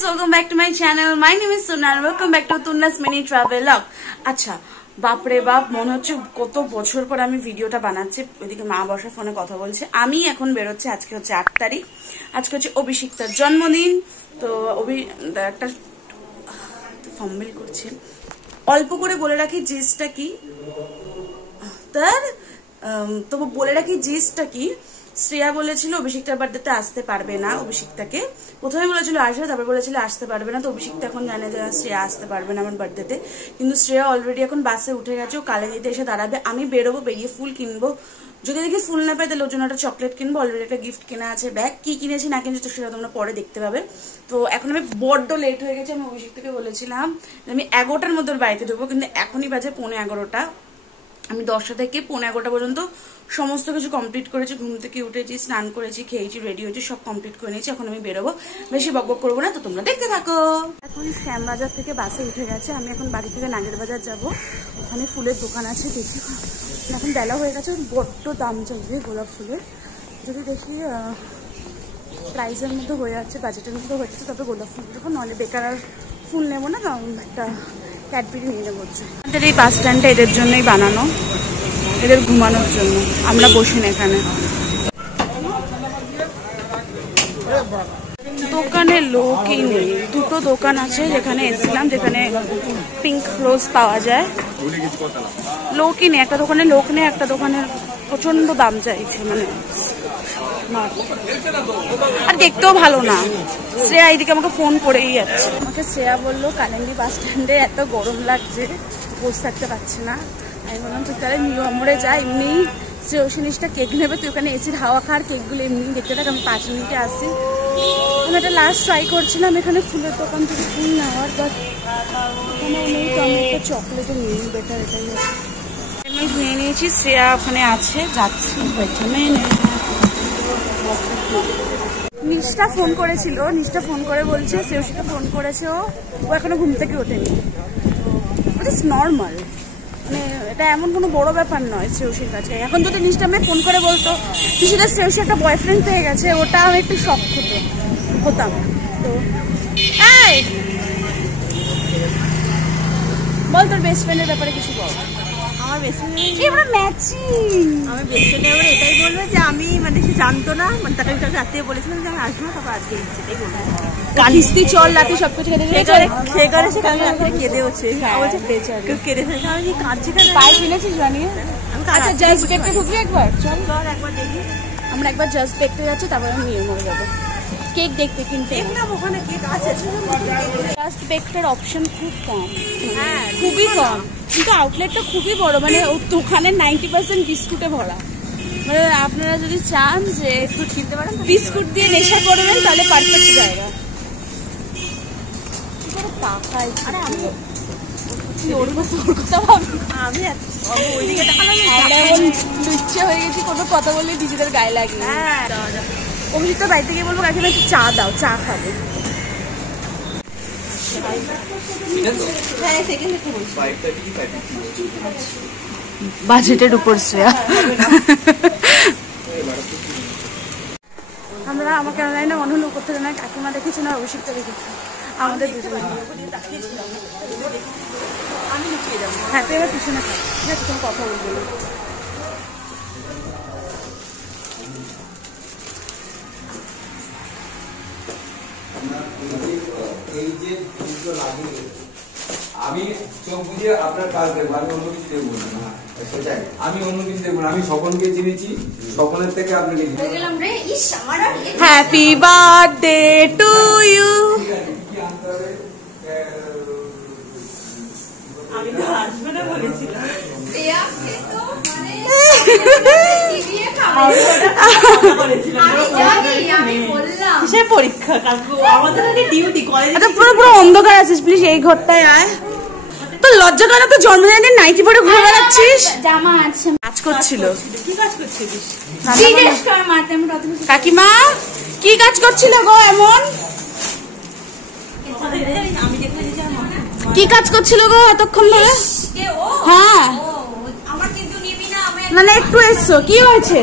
guys, welcome back to my channel. My name is Sunal. Welcome back to Tunna's Mini Travelog. আচ্ছা বাপরে বাপ মনে হচ্ছে কত বছর পর আমি ভিডিওটা বানাচ্ছি। ওইদিকে মা বসা ফোনে কথা বলছে। আমি এখন বেরোচ্ছি। আজকে হচ্ছে 8 তারিখ। আজকে হচ্ছে অভিষিক্তার জন্মদিন। তো একটা ফর্মাল করছে। অল্প করে বলে রাখি জিসটা কি তো বলে রাখি জিসটা কি। শ্রেয়া বলেছিল অভিষিক্তার বার্থডেতে আসতে পারবে না। অভিষিক্তাকে প্রথমে বলেছিল আসবে, তারপর বলেছিল আসতে পারবে না। তো অভিষিক্তা এখন জানে যে শ্রেয়া আসতে পারবে না আমার বার্থডেতে, কিন্তু শ্রেয়া অলরেডি এখন বাসে উঠে গেছে। ও কালেনিতে এসে দাঁড়াবে। আমি বেরোবো, বেরিয়ে ফুল কিনবো। যদি দেখি ফুল না পাই তাহলে ওর জন্য একটা চকলেট কিনবো। অলরেডি একটা গিফট কেনা আছে। ব্যাগ কি কিনেছি না কিনেছি তো সেটা তোমরা পরে দেখতে পাবে। তো এখন আমি বড্ড লেট হয়ে গেছে। আমি অভিষিক্তাকে বলেছিলাম আমি 11টার মধ্যে বাড়িতে ঢুকবো, কিন্তু এখনই বাজে 11:15। আমি 10টা থেকে 11:15 পর্যন্ত সমস্ত কিছু কমপ্লিট করেছি। ঘুম থেকে উঠেছি, স্নান করেছি, খেয়েছি, রেডি হয়েছি, সব কমপ্লিট করে নিয়েছি। এখন আমি বেরোবো, বেশি বকবক করবো না। তো তোমরা দেখতে থাকো। এখন শ্যামবাজার থেকে বাসে উঠে গেছে। আমি এখন বাড়ি থেকে নাগের বাজার যাবো। ওখানে ফুলের দোকান আছে, দেখি। এখন বেলা হয়ে গেছে, বড্ড দাম চাইবে গোলাপ ফুলের। যদি দেখি প্রাইসের মধ্যে হয়ে যাচ্ছে, বাজেটের মধ্যে হয়ে যাচ্ছে, তবে গোলাপ ফুল দেখো। নাহলে বেকার আর ফুল নেবো না, একটা ক্যাডবেরি নিয়ে নেবো। আমাদের এই বাস স্ট্যান্ডটা এদের জন্যই বানানো, এদের ঘুমানোর জন্য। আমরা বসি না এখানে। দোকানে লোকই নেই। দুটো দোকান আছে যেখানে এসেছিলাম, যেখানে পিঙ্ক রোজ পাওয়া যায়। লোকই নেই। একটা দোকানে লোক নেই, একটা দোকানের প্রচন্ড দাম চাইছে, মানে আর দেখতেও ভালো না। শ্রেয়া এইদিকে আমাকে ফোন করেই যাচ্ছে। আমাকে শ্রেয়া বললো কালেন্দি বাস স্ট্যান্ডে এত গরম লাগছে, বসে থাকতে পারছি না। আমি বললাম তুই তাহলে নিয়মরে যা, এমনি শ্রেয়সিনিসটা কেক নেবে, তুই ওখানে এসির হাওয়া খাওয়ার কেকগুলো এমনি দেখতে থাক। আমি 5 মিনিটে আসি। আমি এটা লাস্ট ট্রাই করছিলাম এখানে ফুলের দোকান থেকে ফুল নেওয়ার, বাট এখানে নেই। তো আমি একটা চকলেটও নিই, বেটার এটাই আছে। আমি নিয়ে নিয়েছি। শ্রেয়া ওখানে আছে, যাচ্ছি। নিষ্ঠা ফোন করেছিল, নিষ্ঠা ফোন করে বলছে শ্রেয়সীকে ফোন করেছে, ও এখনো ঘুম থেকে ওঠেনি। ইটস নর্মাল, মানে এটা এমন কোনো বড় ব্যাপার নয় শ্রেয়সীর কাছে। এখন যদি নিষ্ঠা আমায় ফোন করে বলতো তুই সেটা শ্রেয়সী একটা বয়ফ্রেন্ড পেয়ে গেছে, ওটা আমি একটু শক হতাম। তো এই বল তোর বেস্ট ফ্রেন্ডের ব্যাপারে কিছু বল। আমার বেস্ট ফ্রেন্ড আমরা ম্যাচিং। আমার বেস্ট ফ্রেন্ড এটাই বলবে যে আমি, মানে সে জানতো না, মানে তাকে রাত্রে বলেছিলাম যে আমি আসবো, তারপর আজকে সেটাই বলবো। কালিস্তি চল রাতে সবকিছু কেটে সে করে সেখানে রাত্রে কেঁদে হচ্ছে। কেউ কেঁদে ফেলছে, আমি কি কাঁদছি কেন? পাই কিনেছিস জানিয়ে? আচ্ছা জাস্ট বেকতে ঢুকবি একবার, চল একবার দেখি। আমরা একবার জাস্ট বেকতে যাচ্ছি, তারপরে নিয়ে মরে যাবো কেক দেখতে। কিন্তু দেখলাম ওখানে কেক আছে, জাস্ট বেকটার অপশন খুব কম, হ্যাঁ খুবই কম, কিন্তু আউটলেটটা খুবই বড়। মানে ওখানে 90% বিস্কুটে ভরা। মানে আপনারা যদি চান যে একটু কিনতে পারেন, বিস্কুট দিয়ে নেশা করবেন, তাহলে পারফেক্ট জায়গা। ইচ্ছে হয়ে গেছি কোনো কথা বললে নিজেদের গায়ে লাগে। অভিজিৎ বাড়িতে গিয়ে বলবো কাকিমা একটু চা দাও, চা খাবে। বাজেটের উপর শ্রেয়া। আমরা আমাকে অনলাইনে মনে হলো উপর থেকে নয়, কাকিমা দেখেছি না অভিষিক্তা দেখেছি, আমাদের দুজনে। আমি লুকিয়ে যাবো। হ্যাঁ তুই এবার পিছনে থাক, ঠিক আছে? তুমি কথা বলবো। আমি চোখ বুঝিয়ে আপনার কাজ দেখবো, আমি অন্য কিছু দেখবো না। সেটাই, আমি অন্য কিছু দেখবো না। আমি সকলকে চিনেছি, সকলের থেকে আপনাকে হ্যাপি বার্থডে টু ইউ। আমি তো আসবো না বলেছিলাম। পরীক্ষা আমাদের ডিউটি কলেজে। আচ্ছা পুরো পুরো অন্ধকার আছিস, প্লিজ এই ঘরটায় আয়। তো লজ্জা করে না? তো জন্মদিনের নাইটি পরে ঘুরে বেড়াচ্ছিস। জামা আছে। কাজ করছিল। কি কাজ করছিস? কাকিমা কি কাজ করছিল গো এমন? কি কাজ করছিল গো এতক্ষণ ধরে? হ্যাঁ না না একটু এসছো, কি হয়েছে?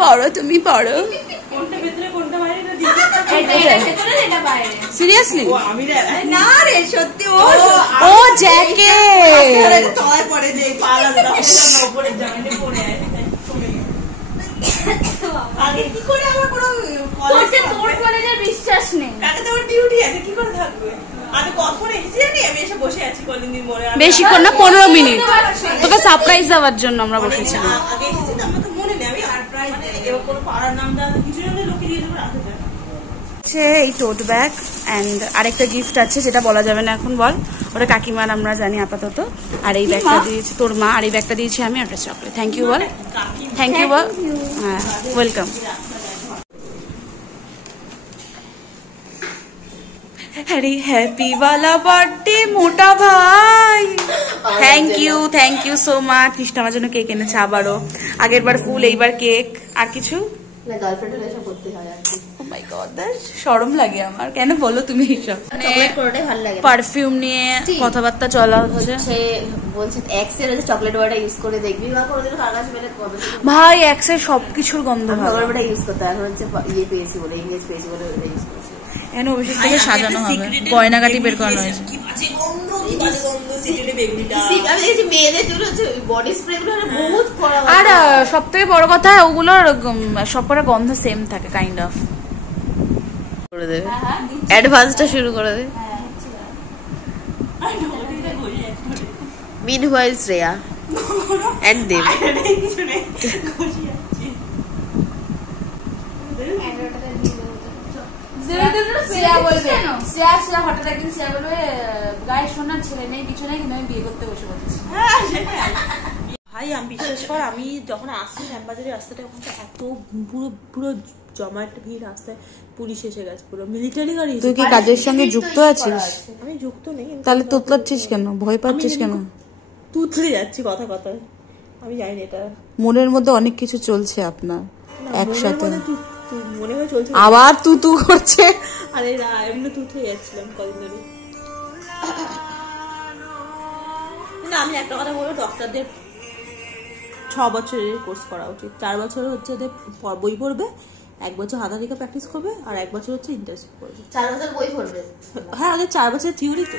পড়ো তুমি পড়ো। কোনটা ভেতরে কোনটা বাইরে? সিরিয়াসলি আমি না রে সত্যি ও জ্যাকেট তলায় পড়ে যে পালা উপরে জামাইনে পড়ে আগে কি করে আমার কোনো তোর কলেজের বিশ্বাস নেই। কাকে তো ডিউটি আছে কি করে থাকবে। আমি কখন এসেছি জানি আমি এসে বসে আছি কলিন্দির মোড়ে। বেশিক্ষণ না 15 মিনিট তোকে সারপ্রাইজ দেওয়ার জন্য আমরা বসেছিলাম। আগে এসেছি তো আমার তো মনে নেই আমি সারপ্রাইজ এও কোন পাড়ার নামটা কিছু জানলে লোকে দিয়ে দেবে রাখতে যায়। এই টোট ব্যাগ এন্ড আরেকটা গিফট আছে যেটা বলা যাবে না এখন, বল ওটা কাকিমার আমরা জানি আপাতত। আর এই ব্যাগটা দিয়েছি তোর মা, আর এই ব্যাগটা দিয়েছি আমি, আর চকলেট। থ্যাংক ইউ বল, থ্যাংক ইউ বল। হ্যাঁ ওয়েলকাম। अरे हैप्पी वाला बर्थडे मोटा भाई, थैंक यू सो माच। কৃষ্ণ আমার জন্য কেক এনেছে আবারও, আগের বার ফুল এইবার কেক। আর কিছু না, গার্লফ্রেন্ডের এসব করতে হয় আর কি। ও মাই গড দ্যাট শরম লাগে আমার। কেন বলো তুমি এইসব? চকলেট কোনোটাই ভালো লাগে না। পারফিউম নিয়ে কথাবার্তা চলা হচ্ছে। বলছে এক্সের চকলেট ওয়াটার ইউজ করে দেখবি বা কোনোদিন কার কাছে পেলে কবে ভাই এক্সের সবকিছুর গন্ধ ভালো। চকলেট ওয়াটার ইউজ করতে এখন হচ্ছে ইয়ে পেয়েছি বলে ইংলিশ পেয়েছি বলে ওটা ইউজ করছি। এখানে অভিষেক থেকে সাজানো হবে, গয়নাগাটি বের করানো হয়েছে। আর সব থেকে বড় কথা ওগুলোর সবকটা গন্ধ সেম থাকে কাইন্ড অফ। করে দেবে অ্যাডভান্সটা শুরু করে দে। মিনওয়াইল শ্রেয়া এন্ড দেব হঠাৎ একদিন শ্রেয়া বলবে গায়ে সোনার ছেলে নেই কিছু নেই, কিন্তু আমি বিয়ে করতে বসে বলছি। ভাই আমি বিশেষ করে আমি যখন আসছি শ্যামবাজারের রাস্তাটা ওখান থেকে এত পুরো পুরো জমাট ভিড়, রাস্তায় পুলিশ এসে গেছে, পুরো মিলিটারি গাড়ি। তুই কি কাজের সঙ্গে যুক্ত আছিস? আমি যুক্ত নেই। তাহলে তোতলাচ্ছিস কেন, ভয় পাচ্ছিস কেন? তুতলে যাচ্ছি কথা কথায়, আমি জানি এটা মনের মধ্যে অনেক কিছু চলছে আপনার একসাথে, মনে হয় চলছে। আবার তুতু করছে। আরে না এমনি তুতলে যাচ্ছিলাম কদিন ধরে। না আমি একটা কথা বলবো, ডক্টরদের 6 বছরের কোর্স করা উচিত। 4 বছর হচ্ছে ওদের বই পড়বে, 1 বছর হাতালিকা প্র্যাকটিস করবে, আর 1 বছর হচ্ছে ইন্টার্নশিপ করবে। 4 বছর বই পড়বে? হ্যাঁ ওদের 4 বছর থিওরি, তো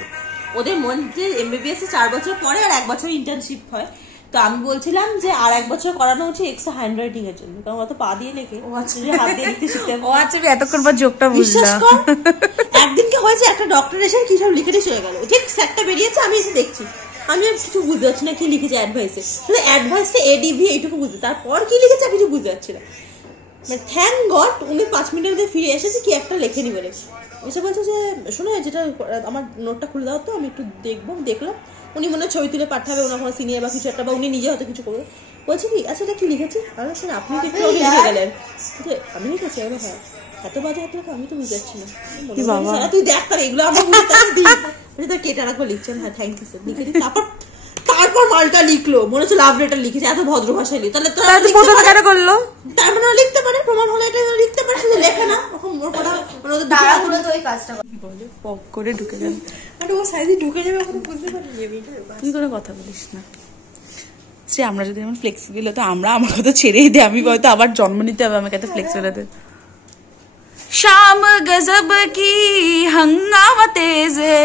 ওদের মধ্যে এমবিবিএস 4 বছর পরে আর 1 বছর ইন্টার্নশিপ হয়। তো আমি বলছিলাম যে আর 1 বছর করানো উচিত এক্সট্রা হ্যান্ড রাইটিং এর জন্য, কারণ অত পা দিয়ে লেখে হাত দিয়ে লিখতে শিখতে। ও আচ্ছা এতক্ষণ পর যোগটা বুঝলাম। একদিনকে হয়েছে একটা ডক্টর এসে কি সব লিখে চলে গেল, ঠিক স্যারটা বেরিয়েছে আমি এসে দেখছি, আমি আর কিছু বুঝতে পারছি না কি লিখেছে অ্যাডভাইসে, শুধু অ্যাডভাইসটা এডিভি এইটুকু বুঝতে, তারপর কি লিখেছে কিছু বুঝতে পারছি না। মানে থ্যাংক গড উনি 5 মিনিটের মধ্যে ফিরে এসেছে কি একটা লেখেনি বলে। এসে বলছে যে শোনো যেটা আমার নোটটা খুলে দাও তো, আমি একটু দেখবো। দেখলাম উনি মনে হয় ছবি তুলে পাঠাবে, ওনার কোনো সিনিয়র বা কিছু একটা, বা উনি নিজে হয়তো কিছু করবে। বলছে কি আচ্ছা এটা কি লিখেছি? আমি বলছি আপনি তো একটু লিখে গেলেন। আমি লিখেছি? আমি হ্যাঁ। এত বাজে হাত লেখা আমি তো বুঝতে পারছি না। তুই দেখ তার এগুলো আমরা বুঝতে কেটে রাখবো লিখছেন। হ্যাঁ থ্যাংক ইউ স্যার লিখে দিই। তারপর মালটা লিখলো, মনে হচ্ছে লাভ লেটার লিখেছে, এত ভদ্র ভাষায় লিখ। তাহলে কেন করলো? তার মানে লিখতে পারে, প্রমাণ হলে এটা লিখতে পারে, শুধু লেখে না। পপ করে ঢুকে যাবে, ও সাইজে ঢুকে যাবে, ওখানে বুঝতে পারিনি। তুই করে কথা বলিস না। সে আমরা যদি এমন ফ্লেক্সিবল হতো, আমরা আমার কথা ছেড়েই দিই, আমি হয়তো আবার জন্ম নিতে হবে আমাকে এত ফ্লেক্সিবল হতে। শাম গজব কি হঙ্গামা তেজ হে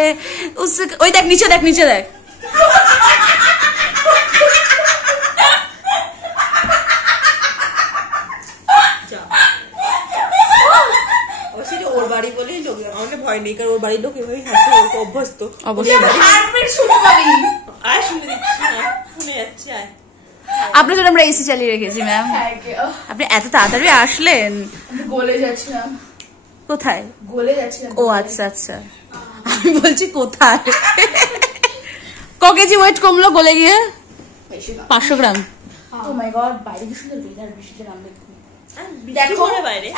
উস, ওই দেখ নিচে দেখ, নিচে দেখ। ওর বাড়ি বলেই লোক আমাকে ভয় নেই, কারণ ওর বাড়ির লোক এভাবে হাসে, অভ্যস্ত। অবশ্যই শুনে যাচ্ছে। আপনার জন্য আমরা এসি চালিয়ে রেখেছি ম্যাম। আপনি এত তাড়াতাড়ি আসলেন? গলে যাচ্ছিলাম। কোথায় গলে যাচ্ছিলাম? ও আচ্ছা আচ্ছা, আমি বলছি কোথায়। ক কেজি ওয়েট কমলো গলে গিয়ে? 500 গ্রাম। ও মাই গড, বাইরে কি সুন্দর বেদার বৃষ্টিতে নামবে। দেখো বাইরে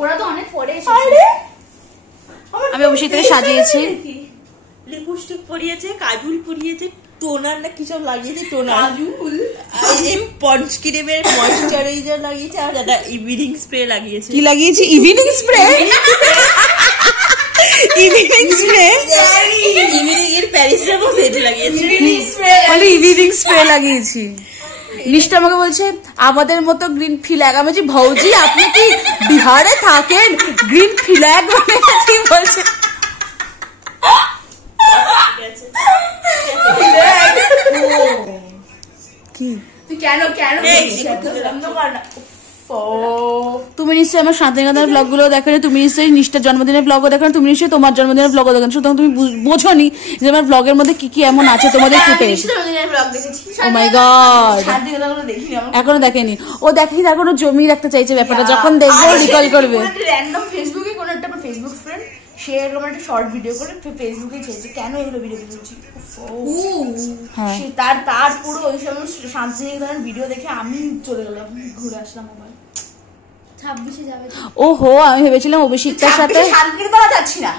ওরা তো অনেক পরে আমি অবশ্যই থেকে সাজিয়েছি। লিপস্টিক পরিয়েছে, কাজল পরিয়েছে, টোনার না কি সব লাগিয়েছে, টোনার পন্স ক্রিমের ময়েশ্চারাইজার লাগিয়েছে, আর একটা ইভিনিং স্প্রে লাগিয়েছে। কি লাগিয়েছি? Evening spray? Evening spray? Evening এর প্যারিস যাবো সেটা লাগিয়েছে। ইভিনিং স্প্রে লাগিয়েছি। নিষ্ঠা আমাকে বলছে আমাদের মতো গ্রিন ফ্ল্যাগ। আমি বলছি ভৌজি আপনি কি বিহারে থাকেন, গ্রিন ফ্ল্যাগ মানে কি বলছে? কি তুই কেন তুমি নিশ্চয়ই আমার শান্তিনিকেতনের ব্লগ গুলো দেখো, তুমি নিশ্চয়ই নিষ্ঠার জন্মদিনের ব্লগও দেখো, তুমি নিশ্চয়ই তোমার জন্মদিনের ব্লগও দেখো, সুতরাং তুমি বোঝোনি যে আমার ব্লগের মধ্যে কি কি এমন আছে তোমাদের ফুটেজ। ও মাই গড, এখনো দেখেনি ও, দেখেনি এখনো জমি রাখতে চাইছে ব্যাপারটা, যখন দেখবো রিকল করবে। র্যান্ডম ফেসবুকে কোনো একটা ফেসবুক ফ্রেন্ড সে এরকম একটা শর্ট ভিডিও করে ফেসবুকে ছেড়েছে, কেন এগুলো ভিডিও দিচ্ছি। হ্যাঁ তার পুরো ওই সময় শান্তিনিকেতনের ভিডিও দেখে আমি চলে গেলাম, ঘুরে আসলাম আবার। 26-এ যাবে। ওহো, আমি ভেবেছিলাম অভিষিক্তার সাথে শান্তিনিকেতন যাচ্ছি না,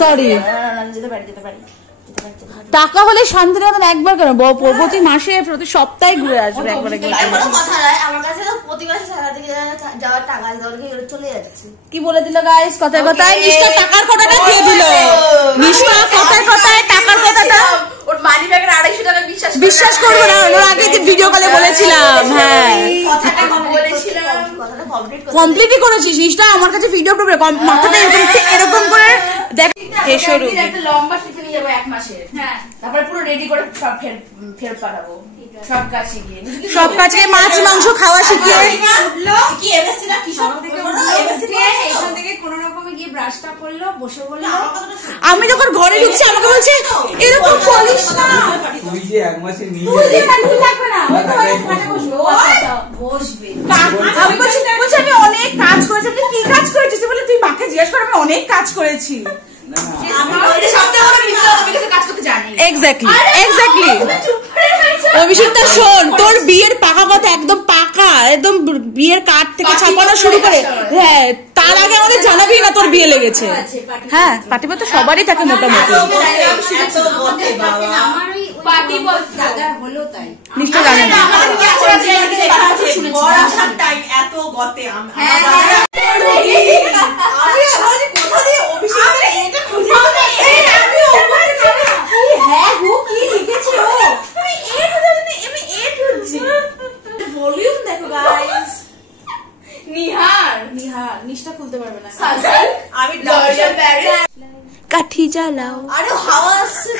সরি যেতে পারি টাকা হলে শান্তিনিকেতন একবার কেন, প্রতি মাসে প্রতি সপ্তাহে ঘুরে আসবে একবার। আমার কাছে তো প্রতি মাসে সারা থেকে যাওয়ার টাকা চলে যাচ্ছে। কি বলে দিল গাইস, কথায় কথায় নিষ্ঠা টাকার কথাটা দিয়ে দিল। নিষ্ঠা কথায় কথায় টাকার কথাটা, ওর মানি ব্যাগের 250 টাকা বিশ্বাস করবো না, ওর আগে যে ভিডিও কলে বলেছিলাম। হ্যাঁ কথাটা বলেছিলাম, কথাটা কমপ্লিটই করেছিস। নিষ্ঠা আমার কাছে ভিডিও করবে, মাথাটা এরকম করে দেখ। একটা লম্বা শিখে নিয়ে যাবো 1 মাসের, হ্যাঁ, তারপরে পুরো রেডি করে সব ফেরত পাঠাবো, সব কাজ শিখিয়ে, সব কাজকে মাছ মাংস খাওয়া শিখিয়ে। কি এমএসসি না কি সব থেকে এখান থেকে কোন রকমে গিয়ে ব্রাশটা করলো, বসে বললো। আমি যখন ঘরে ঢুকছি আমাকে বলছে এরকম বলিস না, তুই যে 1 মাসে নিয়ে বসবে। আমি বলছি আমি অনেক কাজ করেছি। কি কাজ করেছিস বলে তুই মাকে জিজ্ঞেস কর, আমি অনেক কাজ করেছি। অভিষেকটা শোন, তোর বিয়ের পাকা কথা একদম পাকা, একদম বিয়ের কার্ড থেকে ছাপানো শুরু করে, হ্যাঁ তার আগে আমাদের জানাবি না তোর বিয়ে লেগেছে। হ্যাঁ পাটিপত্র সবারই থাকে মোটামুটি, নিশ্চয় জানে না। নিষ্ঠা খুলতে পারবে না, আমি কাঠি জ্বালাও। আরে হাওয়া আসছে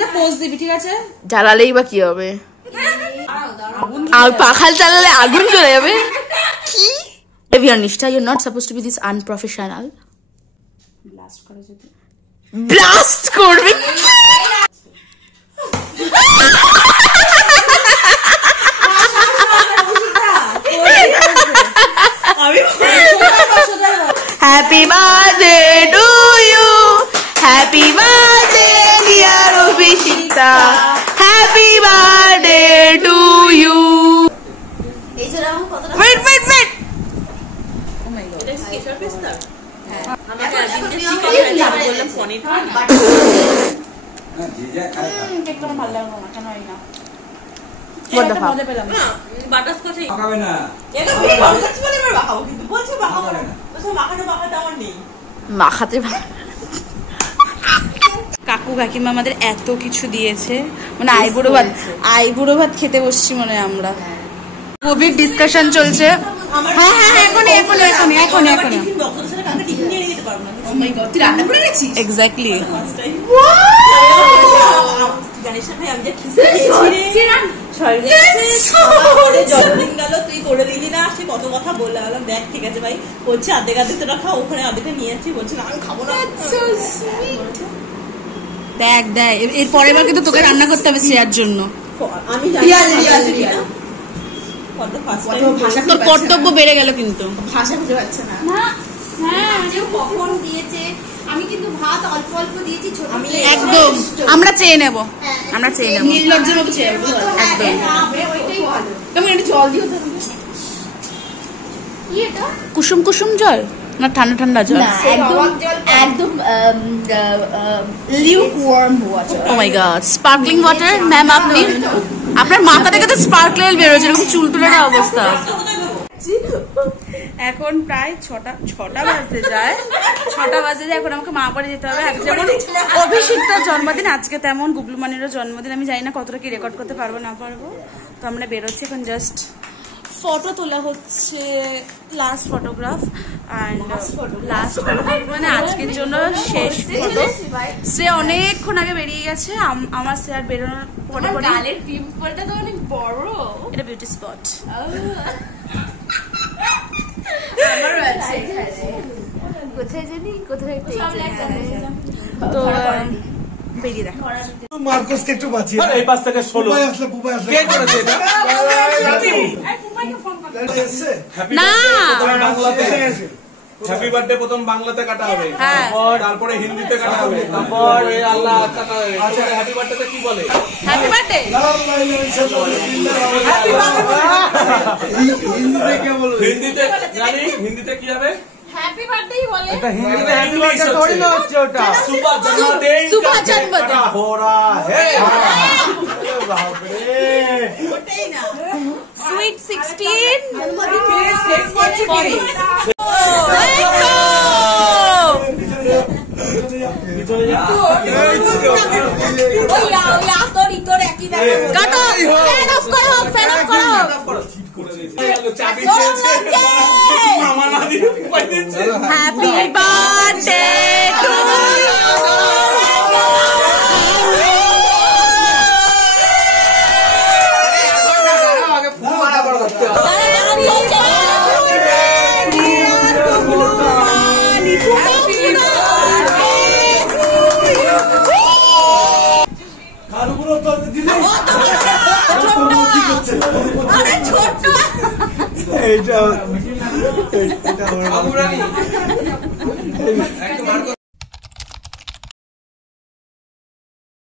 তো, পোজ দিবি ঠিক আছে? জ্বালালেই বা কি হবে, আর পাখাল চালালে আগুন চলে যাবে। কি নিষ্ঠা, you are not suppose to be this unprofessional. Blast করবে happy birthday to you, happy birthday dear Abhishikta, happy birthday to you. এই জন্য আমার কতটা ওয়েট ওয়েট ওয়েট, ভালো লাগলো না কেন না, মাখাতে কাকু কাকিমা আমাদের এত কিছু দিয়েছে, মানে আইবুড়ো ভাত খেতে বসছি মনে হয় আমরা। খুবই ডিসকাশন চলছে। হ্যাঁ হ্যাঁ এখনই এখনই এখনই এখনই এখনই এক্স্যাক্টলি। জন্মদিন গেল তুই করে দিলি না, সে কত কথা বলে গেলাম। দেখ ঠিক আছে ভাই, বলছে আধে তোরা খাও, ওখানে আধেটা নিয়ে যাচ্ছি, বলছে আমি খাবো না। দেখ দেখ এর পরের বার কিন্তু তোকে রান্না করতে হবে শ্রেয়ার জন্য। আমি তোর কর্তব্য বেড়ে গেল কিন্তু ভাষা খুঁজে পাচ্ছে না। হ্যাঁ কখন দিয়েছে, আমি কিন্তু ভাত অল্প অল্প দিয়েছি, ছোট একদম আমরা চেয়ে নেব, আমরা চেয়ে নেব, নির্লজ্জের মতো চেয়ে নেব একদম। ওইটাই ভালো। তুমি একটু জল দিও তো। কি এটা কুসুম কুসুম জল না ঠান্ডা ঠান্ডা জল? একদম একদম লিউকওয়ার্ম ওয়াটার। ও মাই গড, স্পার্কলিং ওয়াটার। ম্যাম আপনি আপনার মাথা থেকে তো স্পার্কলেল বেরোচ্ছে, এরকম চুল তুলের অবস্থা। যাচ্ছি। এখন প্রায় ছটা বাজতে যায়, এখন আমাকে মা বাড়ি যেতে হবে। আজকে যেমন অভিষিক্তার জন্মদিন, আজকে তেমন গুবলুমানিরও জন্মদিন। আমি জানি না কতটা কি রেকর্ড করতে পারবো না পারবো। তো আমরা বেরোচ্ছি এখন, জাস্ট ফটো তোলা হচ্ছে, লাস্ট ফটোগ্রাফ মানে আজকের জন্য শেষ ফটো। সে অনেকক্ষণ আগে বেরিয়ে গেছে, আমার সে আর বেরোনোর পরে গালের পিম্পলটা তো অনেক বড়। এটা বিউটি স্পট। আমারও আছে কোথায় জানি কোথায় তো বেরিয়ে দেখো। মার্কসকে একটু বাঁচিয়ে এই পাশ থেকে 16 পুপাই আসলে কে করেছে এটা? এসছে না বাংলাতে হ্যাপি বার্থডে প্রথম বাংলাতে কাটা হবে, হ্যাঁ। তারপরে হিন্দিতে কাটা হবে, তারপরে আল্লাহ কাটা হবে। আচ্ছা হ্যাপি বার্থডে কি বলে? Happy birthday. হিন্দিতে কে বলবে? হিন্দিতে জানি, হিন্দিতে কি হবে? হ্যাপি বার্থডেই বলে। এটা হিন্দিতে হ্যাপি বার্থডে থোড়ি না হচ্ছে ওটা। শুভ জন্মদিন, শুভ জন্মদিন কাটা हो रहा है। আরে বাপ রে, ওটাই না। সুইট 16 পিছনে যা। তোর একই দেখা। কাটো, ফ্যান অফ করো, ফ্যান অফ করো। চাবি চেয়েছে মামা না দিয়ে উপায় দিচ্ছে। হ্যাপি বার্থডে টু কারুগুলো তো দিলে এইটা বাবু রানী একটু বার করো।